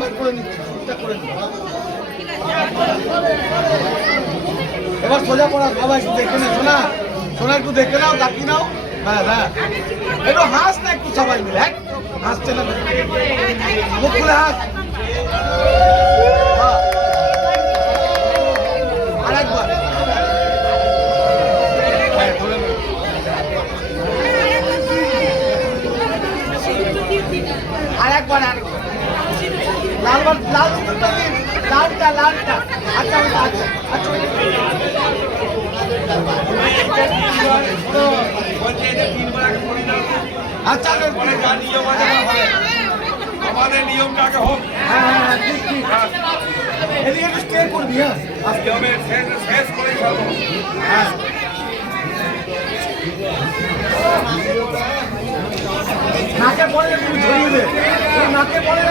ভাগ করে নিচ্ছি, ঠিকঠাক করে নিচ্ছি। এবার সোজা পড়া বাবা, একটু দেখে নে সোনা, সোনা একটু দেখে নাও, তাকিয়ে নাও। হ্যাঁ হ্যাঁ, একটু হাস না, একটু সবাই মিলে হাসছে না, মুখ খুলে হাস। আরেকবার আরেকবার লালবার, লাল সিঁদুরটা দিন, লালটা লালটা। আচ্ছা আচ্ছা আচ্ছা, আচ্ছা আমাদের নিয়মটাকে হোক। হ্যাঁ ঠিক ঠিক, এদিকে একটু স্টে করবি। হ্যাঁ আজকে নিয়মের শেষ করে চলবো। হ্যাঁ, নাকে পড়ে তুমি ঝরিয়ে দে, নাকে পড়ে